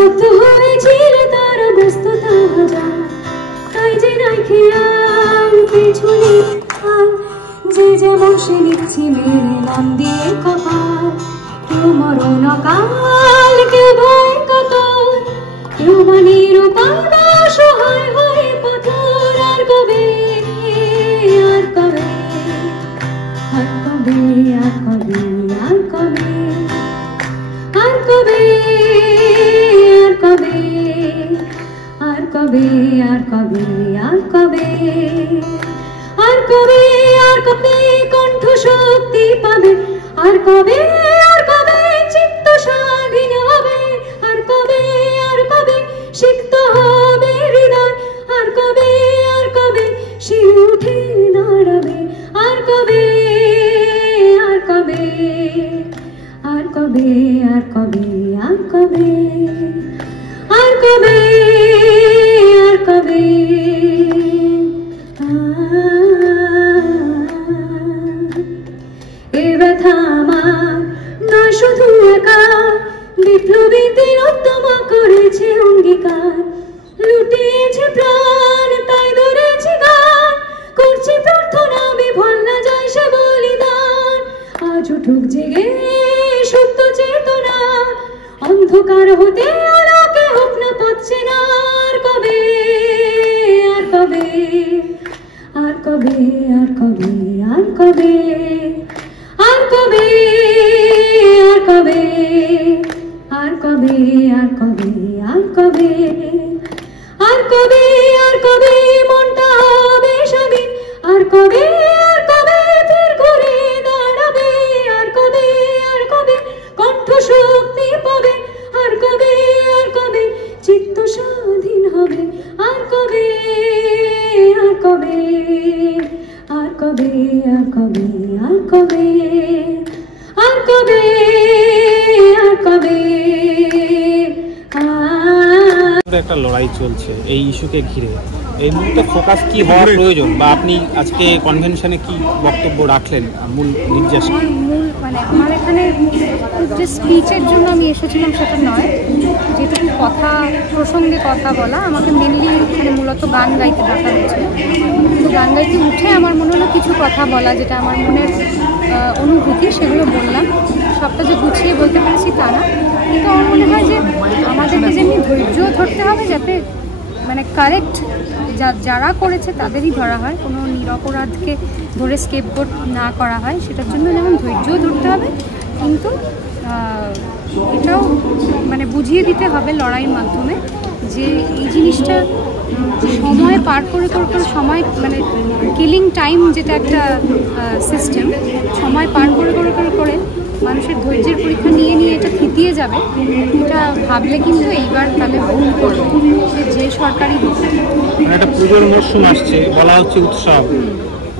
স্তব্ধ হয়েছিল তারা ব্যস্ততা হাজার, তাই যে নাই খেয়াল পেছনে যে যেমন সে লিখছি মেরে নাম দিয়ে কপাল। কেউ মরণ কাল, কেউ ভয় কাতর, কেউ মানির উপায় বা সহায় হয়ে পথর। আর কবে, আর কবে, আর কবে, আর কবে, আর কবে, আর কবে, আর কবে, আর কবে, আর কবে, আর কবে, আর কবে, আর কবে কণ্ঠ শক্তি পাবে, আর কবে, আর কবে চিত্ত স্বাধীন হবে, আর কবে, আর কবে সিক্ত হবে হৃদয়, আর কবে, আর কবে সে উঠে দাঁড়াবে, আর কবে, আর কবে, আর কবে, আর কবে, আর কবে, আর কবে, আর কবে। এ ব্যথা আমার নয় শুধু একা, বিপ্লবীদের উদ্যমা করেছে অঙ্গীকার, লুটিয়েছে প্রাণ তাই ধরেছে গান, করছি প্রার্থনা বিফল না যায় সে বলিদান। আজ উঠুক জেগে সত্য চেতনা, অন্ধকার হতে আলোকে হোক না পথছে না। আর কবে, আর কবে, আর কবে, আর কবে, আর কবে, আর কবে, আর কবে, আর কবে, আর কবে, আর কবে, আর কবে, আর কবে মনটা হবে স্বাধীন, আর কবে, আর কবে ফির ঘুরে দাঁড়াবে, আর কবে, আর কবে কণ্ঠ শক্তি পাবে, আর কবে, আর কবে চিত্ত স্বাধীন হবে, আর কবে, আর কবে, আর কবে, আর কবে, আর কবে, আর কবে, আর কবে। একটা লড়াই চলছে এই ইস্যুকে ঘিরে, এই মুহূর্তে ফোকাস কি হওয়া প্রয়োজন, বা আপনি আজকে কনভেনশনে কি বক্তব্য রাখলেন মূল নির্দেশ? মানে আমার এখানে যে স্পিচের জন্য আমি এসেছিলাম সেটা নয়, যেটুকু কথা প্রসঙ্গে কথা বলা, আমাকে মেনলি এখানে মূলত গান গাইতে ডাকা হয়েছিল। তো গান গাইতে উঠে আমার মনে হলো কিছু কথা বলা, যেটা আমার মনের অনুভূতি সেগুলো বললাম। সবটা যে গুছিয়ে বলতে পেরেছি তা না, কিন্তু আমার মনে হয় যে আমাদেরকে যেমনি ধৈর্য ধরতে হবে যাতে মানে কারেক্ট যারা করেছে তাদেরই ধরা হয়, কোনো নিরপরাধকে ধরে স্কেপগোট না করা হয়, সেটার জন্য যেমন ধৈর্যও ধরতে হবে, কিন্তু এটাও মানে বুঝিয়ে দিতে হবে লড়াইয়ের মাধ্যমে যে এই জিনিসটা সময় পার করে করে সময় মানে কিলিং টাইম, যেটা একটা সিস্টেম, সময় পার করে করে করে করে মানুষের ধৈর্যের পরীক্ষা নিয়ে নিয়ে এটা থিতিয়ে যাবে, এটা ভাবলে কিন্তু এইবার তাহলে ভুল করবে যে সরকারি একটা পুজোর মরশুম আসছে, বলা হচ্ছে উৎসব,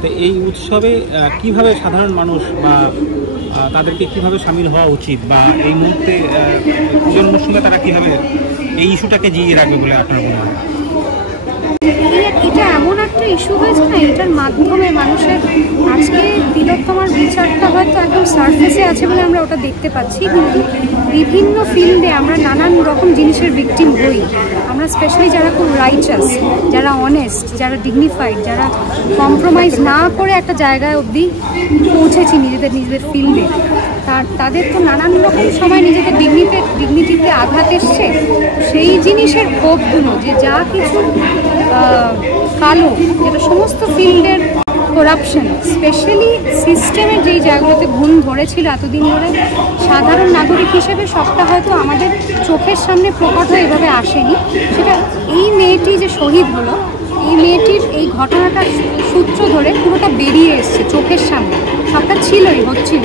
তো এই উৎসবে কিভাবে সাধারণ মানুষ বা তাদেরকে কিভাবে সামিল হওয়া উচিত, বা এই মুহূর্তে পুজোর মরশুমে তারা কিভাবে এই ইস্যুটাকে জিইয়ে রাখবে বলে আপনার মনে হয়? এটা এমন একটা ইস্যু হয়েছে না, এটার মাধ্যমে মানুষের আজকে তিলোত্তমার বিচারটা হয়তো একদম সারফেসে আছে বলে আমরা ওটা দেখতে পাচ্ছি, কিন্তু বিভিন্ন ফিল্ডে আমরা নানান রকম জিনিসের ভিকটিম হই। আমরা স্পেশালি যারা খুব রাইচাস, যারা অনেস্ট, যারা ডিগনিফাইড, যারা কম্প্রোমাইজ না করে একটা জায়গায় অবধি পৌঁছেছি নিজেদের ফিল্ডে, তাদের তো নানান রকম সময় নিজেদের ডিগনিটিতে আঘাত এসছে। সেই জিনিসের ক্ষোভগুলো যে যা কিছু কালো, যেটা সমস্ত ফিল্ডের করাপশন, স্পেশালি সিস্টেমের যেই জায়গাগুলোতে ঘুণ ধরেছিল এতদিন ধরে, সাধারণ নাগরিক হিসেবে সবটা হয়তো আমাদের চোখের সামনে প্রকট হয়ে এভাবে আসেনি। সেটা এই মেয়েটি যে শহীদ হলো, এই মেয়েটির এই ঘটনাটার সূত্র ধরে পুরোটা বেরিয়ে এসছে চোখের সামনে, সবটা ছিলই, হচ্ছিল।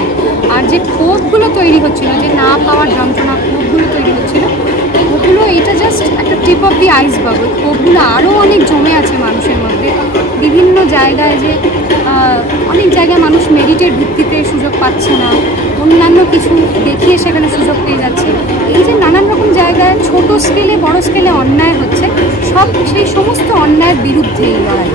আর যে ক্ষোভগুলো তৈরি হচ্ছিল, যে না পাওয়ার যন্ত্রণা, ক্ষোভগুলো তৈরি হচ্ছিল, ওগুলো এটা জাস্ট একটা টিপ অফ দি আইসবার্গ। ক্ষোভগুলো আরও অনেক জমে আছে মানুষের মধ্যে, বিভিন্ন জায়গায় যে অনেক জায়গায় মানুষ মেরিটের ভিত্তিতে সুযোগ পাচ্ছে না, অন্যান্য কিছু দেখিয়ে সেখানে সুযোগ পেয়ে যাচ্ছে। এই যে নানান রকম জায়গায় ছোট স্কেলে বড় স্কেলে অন্যায় হচ্ছে, সেই সমস্ত অন্যায়ের বিরুদ্ধে এই লড়াই।